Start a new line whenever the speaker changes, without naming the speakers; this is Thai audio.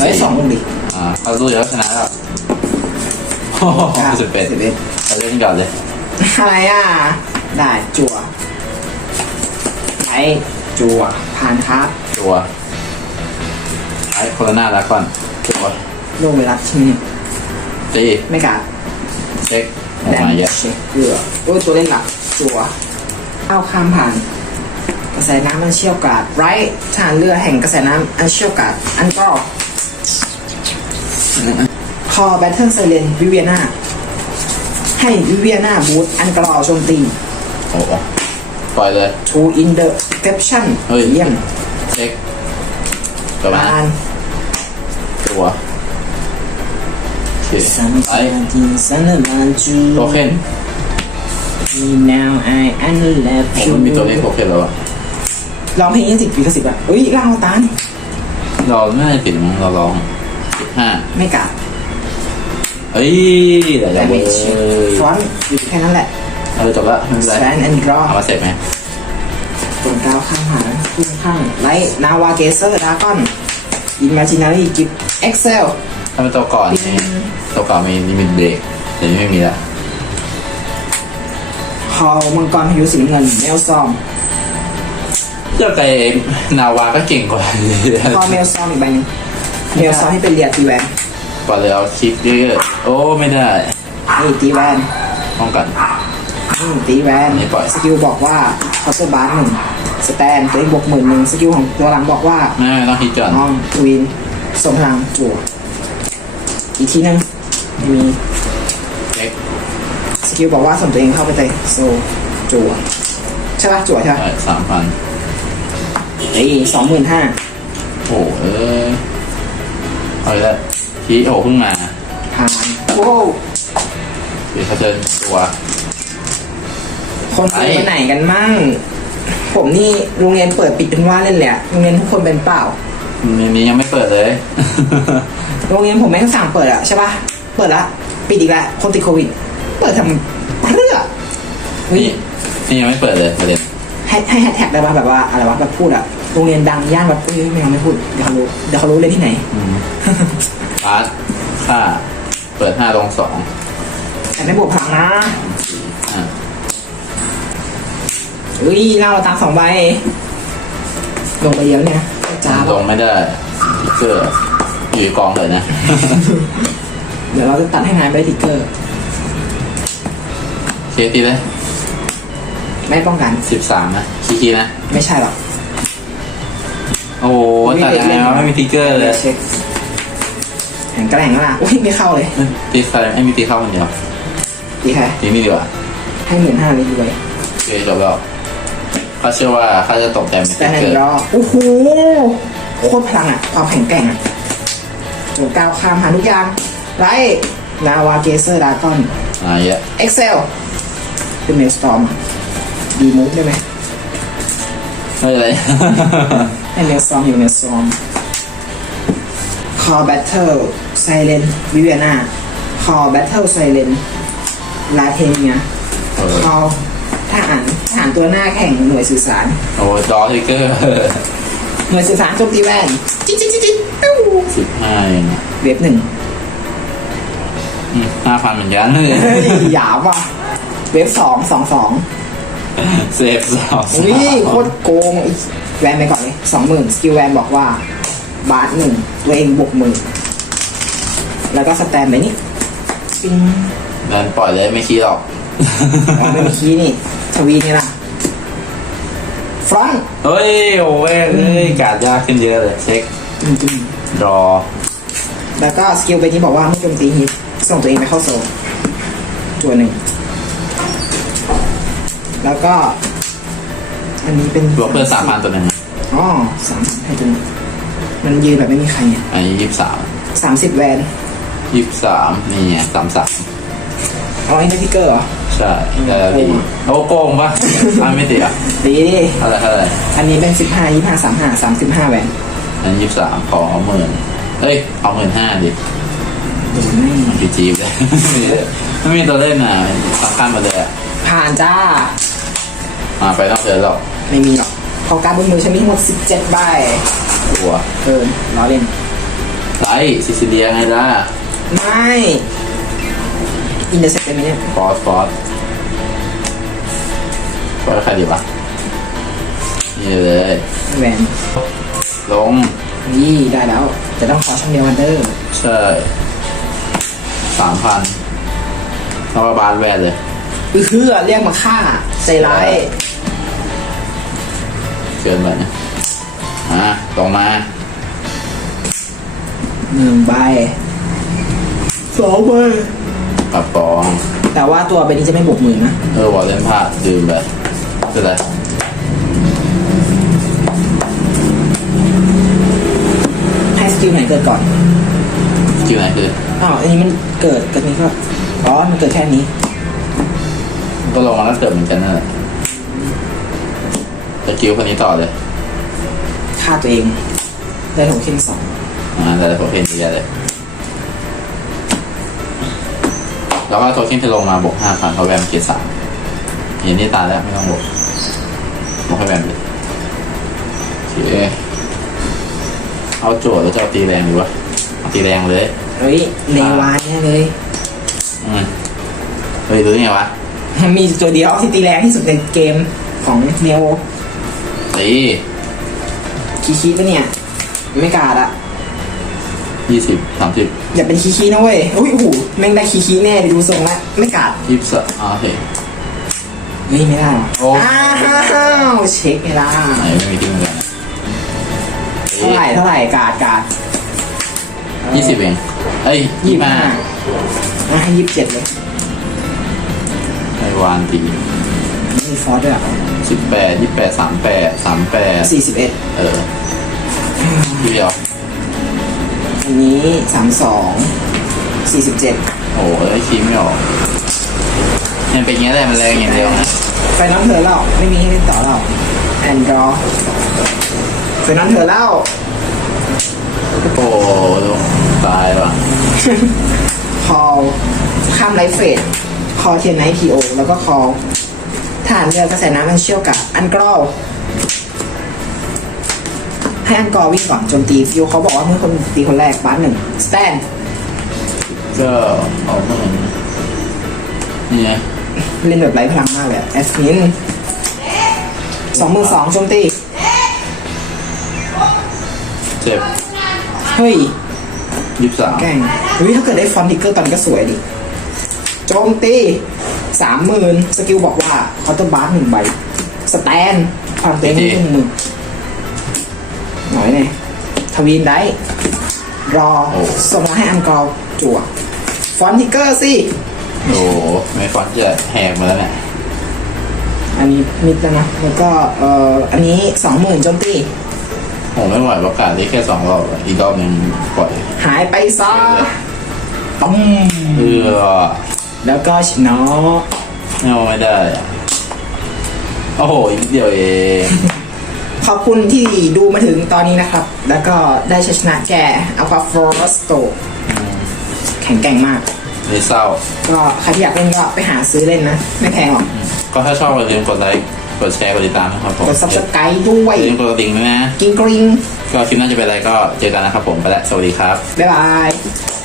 เฮ้ยสองลงดิ
อ่าเขารู้อยู่แล้วชนะแล้วโอ้โหสิบเป็ด
สิบเอ็ด
เราเล่นก่อนเลย
อะไรอะ ได้จั่วไอ้จั่วผ่านครับ
ตัวไอ้โคโรนาแล้วก่อนตัว
โรคไวรัสใช่ไหมเนี่ย
ตี
ไม่กัด
เช็คออก
แด
มาเยอะ
เช็คเกลือโอ้ยตัวเล่นหลักจั่วเข้าข้ามผ่าน กระแสน้ำอันเชี่ยวกราดไรฐานเรือแห่งกระแสน้ำอันเชี่ยวกราดอันก็ คอแบทเทิลไซเลนวิเวียนาให้วิเวียนาบูทอันกรอโจมตี
โอ้โหปล่อยเลย
to in the exception
เฮ้ย
เยี่ยม
เช็คประมา
บา
ณ
น
ตัวโอเค
สัน
ไอ้
ติดีสันบานจู
โทเค็น
now I am left
ผมไม่มีตัวเลขโทเค็นแล้วอะ
ร้องเพลงยี่สิบปีก็สิบอะเฮ้ยล่างเอาตาน
เราไม่ได้ปิดมั้งเราร้อง สิบห้า
ไม่กัด
เฮ้ยเดี๋ยว
แต่
จะเว้
ไม่
ย
เช็คฟรอนต์อยู่แค่นั้นแหละ
เราจบละไม่เป็นไร
Stand and draw
เอามาเสร็จไหม
ตัวก้าวข้างหางขึ้นข้างไลท์นาวาเกเซอร์ดากอนอิม a จินารีกิฟเอ็กเซล
ถ้าเป็นตัวก่อนนี่ตัวก่อนมีลิมิตเบรกเดี๋ยวนี้ไม่มีละ
ฮอลมังกรพายุสีน้ำเงินเมลซอม
เจ้าไก่นาวาก็เก่งกว่า
ฮอลเมลซอมอีกใบหนึง เมลซอมที่เป็นเรียตีแวน
กว่าเลยเอาคลิปเยอะๆโอ้ไม่ได้
นี่ตีแวน
ป้องกัน
อืมตีแวน
นี่ปล่อย
สกิลบอกว่าเคาน์เตอร์บาร์หนึ่งสแตนตัวเองบวกหมื่นหนึ่งสกิลของตัวหลังบอกว่า
ไม่ไม่ต้องคิดก่อน
น้องทวินส่งพลังจั่วอีกทีหนึงมี
เช็ค
สกิลบอกว่าส่งตัวเองเข้าไปเตะโซจั่วใช่ปะจั่วใช่ปะ
สามพัน
ไอ้สองหมื่นห้า
โอ้เอ้ย เอาอีกแล้วคีโอเพิ่งมา
ผ่านโว้ว
เดี๋ยวเขาเจอตัว
คนซื้อ
ไอ้
ไปไหนกันมั่ง ผมนี่โรงเรียนเปิดปิดเป็นว่าเล่นเลยอะโรงเรียนทุกคนเป็นเปล่า
ในนี้ยังไม่เปิดเลย
โรงเรียนผมแม่งสั่งเปิดอะใช่ปะเปิดละปิดอีกแล้วคนติดโควิด เปิดทำเพื่อ
นี่นี่ยังไม่เปิดเลยประเด็น
ให้ให้แฮชแท็กได้ปะแบบว่าอะไรวะแบบพูดอะ โรงเรียนดังย่านแบบเอ้ยไม่เอาไม่พูดเดี๋ยวเขารู้เดี๋ยวเขารู้เรียนที่ไหน
อืมพาร์ทค่า เปิดห้าลงสอง
แต่ไม่บวกพลังนะ
อ่า
เฮ้ยเล่าตามสองใบลงไปเดียวเนี่ยจ้า
ลงไม่ได้เสื้ออยู่ในกองเลยนะ
เดี๋ยวเราจะตัดให้งานไปทิกเกอร์
เคตีเลย
ไม่ป้องกัน
สิบสามนะคีคีนะ
ไม่ใช่หรอก
โอ้โหตัดแล้วไม่มีติ๊กเกอร์เลย
เช็คแห่งกระแห่งแล้วล่ะอุ้ยไม่เข้าเลย
ตีใครไม่มีตีเข้าคนเดียว
ดีแค่
ตีนี่ดีกว่า
ให้หมื่นห้าเลยดีไว้
โอเคจบแล้วเขาเชื่อว่าเขาจะตกแต่งเป็น
แต่
ติ๊ก
แห่ง
เกอร์
รอโอ้โหโคตรพลังอะความแข็งแกร่งอะจนก้าวข้ามผ่านทุกอย่างไรนาวาเกเซอร์ดากอน
อ่าเยอะ
เอ็กเซลเป็นเมลสตอมดีมูฟได้ไหม
ไม่เป็นไร
ให้เมลสตอมอยู่เมลสตอมคอ b บ t เทิลไซเลนวิเวียนาคอ b บ t เทิลไซเลนลาเทเนีย
เออ
คอทหารทหารตัวหน้าแข่งหน่วยสื่อสาร
โอ้ดอติ๊กเกอร์
หน่วยสื่อสารโจมตีแวนจิ๊ดจิ๊ดจิ๊ดจิ๊ดปิ้ว
สิบห้าเอง
เว็บหนึ่ง
ห้าพันเหมือนกัน
เฮ้ยหยาบว่ะเว็บสองสองสอง
เซฟสาว
อุ้ยโคตรโกงอีกแวนไปก่อนเลย สองหมื่นสกิลแวนบอกว่า บาทหนึ่งตัวเองบวกหมื่นแล้วก็สแตนไปนี่ปิ้ง
แมนปล่อยเลยไม่คิดหรอก
อ๋อไม่มีคีย์นี่ทวีนี่ล่ะฟรอนต์
เฮ้ยโอ้ยเอ้ยการดยากขึ้นเยอะเลยเช็ครอ
แล้วก็สกิลไปนี้บอกว่าเมื่อโจมตีฮิตส่งตัวเองไปเข้าโซลตัวหนึ่งแล้วก็ อันนี้เป็น
ตัวเพื่อนสามพันตัวหนึ่ง
อ๋อสามให้ตัวนี้มันยืนแบบไม่มีใครเนี่ย
อันนี้ยี่สิบสาม
สามสิบแวน
ยี่สิบสามนี่ไงสามสาม
เอาไอ้นี่พิกเกอร์เหรอ
ใช่ได้แล้วดีโอ้โกงปะอันไม่ติดอะ
ดีดิ
เท่าไหรเท่าไหร
อันนี้เป็นสิบห้ายี่ห้าสามห้าสามสิบห้าแวน
อันยี่สิบสามขอหมื่นเอ้ยเอาหมื่นห้าดิ
ดูไม่
พีจีบเลยไม่มีตัวเล่นอะสำคัญหมดเลยอะ
ผ่านจ้า
มาไปต้องเจอหรอก
ไม่มีหรอก พอการบนมือฉันมีทั้งหมดสิบเจ็ดใบ
ตัว
เกินล้อเล่น
ไลซิซิเลียไงล่ะ
ไม่อินเตอร์เซ็ปต์เป็นไหมเนี่ย
ฟอสฟอสฟอสใครดีวะนี่เลย
แหวน
ลง
นี่ได้แล้ว แต่ต้องขอช่องเดียววันเดอร์
ใช่สามพันเท่ากับบานแวนเลย
อือเฮือเรียกมาฆ่าใจร้าย
เกินไปนะอะตรงมา
หนึ่งใบสองใบ
ปรับปอง
แต่ว่าตัวใบนี้จะไม่บวกหมื่นนะ
เออวอลเลนพลาดลืมไปเป็นไร
ให้สกิลไหนเกิดก่อน
คิวไหนคือ
อ้าวอันนี้มันเกิดกันนี้ก็อ๋อมันเกิดแค่นี้
ก็ลงมาแล้วเกิดเหมือนกันนั่นแหละส กิลคนนี้ต่อเลย
ฆ่าตัวเองได้โถเค็นสอง
อ่าแต่โทเค็นเยอะเลย แล้วก็โทเค็นจะลงมาบวกห้าพันเขาแวมเกียร์สามเห็นนี่ตายแล้วไม่ต้องบวกบวกให้แวมเลยโอเคเอาโจทย์แล้วจะเอาตีแรงดีวะเอาตีแรงเลย
เฮ้ยเลวานเนี่ยเลย
อืมเฮ้ยรู้ได้ไงวะ
มีตัวเดียวที่ตีแรงที่สุดในเกมของเนโอ
ตี
คีคีปะเนี่ย ไม่กล้าละ
ยี่สิบสามสิบ
อย่าเป็นคีคีนะเว้ยอุ้ยโอ้โหแม่งได้คีคีแน่ไปดูทรงละไม่กล้า
ยี่สิบสามอ่าโอเค
เฮ้ยไม่ได้หรอ
โอ้
อ้าวเช็คไม่ได้
ไหนไม่มีที่เหมือนกันนะ
เท่าไหร่เท่าไหร่กาดกาด
ยี่สิบเองเอ้ย
ยี่
ยี่
สิบ
ห้า
ห้าอะให้ยี่สิบเจ็ดเลย
ไอวานตี
มีฟอสด้วยอะ
สิบแปดยี่แปดสามแปดสามแปด
สี่สิบเอ็ด
เออทีเดียว
อันนี้สามสองสี่สิบเจ็ด
โอ้ยคีย์ไม่ออกยังเป็นอย่างนี้แหละมันแรงอย่างเดียวนะ
ไฟน้องเธอแล้วไม่มีให้เล่นต่อแล้วแอนดรอไฟน้องเธอแล้ว
โอ้ตายว่ะ
คอลข้ามไลฟ์เฟสคอเทียนไนทีโอแล้วก็คอล ฐานเรือกระแสน้ำมันเชี่ยวกับอันกรอลให้อันกรอวิ่งก่อนโจมตีฟิวเขาบอกว่าเมื่อคนตีคนแรกบ้านหนึ่งสแตน
ก็เอาเมื่อไหร่นี่ไง
เล่นแบบไร้พลังมากเลยแอสมินสองมือสองโจมตี
เจ็บ
เฮ้ย
ยี่สิบสาม
แกล้งเฮ้ยถ้าเกิดได้ฟอนติกเกอร์ตอนนก็สวยดิโจมตี สามหมื่นสกิลบอกว่าคอร์เตอร์บาร์หนึ่งใบ สแตนความเต็งหนึ่งหมื่นหน่อยเนี่ยทวีนได้ รอส่งมาให้อันกอลจั่วฟอนติกเกอร์สิ
โอ้ไม่ฟอนต์จะแหกมาแล้วเนี่ย
อันนี้มิดแล้วนะแล้วก็เอ่ออันนี้สองหมื่นโจมตี
ผมไม่ไหวประกาศได้แค่สองรอบอะอีกรอบหนึงปล่อย
หายไปซะตุ้ม
เออ
แล้วก็ชนะ
เอาไม่ได้อะโอ้โหอีกนิดเดียวเอง
ขอบคุณที่ดูมาถึงตอนนี้นะครับ แล้วก็ได้ชัยชนะแก่อัลฟาฟอร์สโตแข็งแกร่งมาก
เลยเศร้า
ก็ใครที่อยากเล่นก็ไปหาซื้อเล่นนะ ไม่แพงหรอก
ก็ถ้าชอบอย่าลืมกดไลค์กดแชร์กดติดตามนะครับผม
กด subscribe ด้วย
อย่าลืมกดกระดิ่งด้วยนะ
กิ้งกริง
ก็คลิปหน้าจะเป็นอะไรก็เจอกันนะครับผมไปแล้วสวัสดีครับ
บ๊ายบาย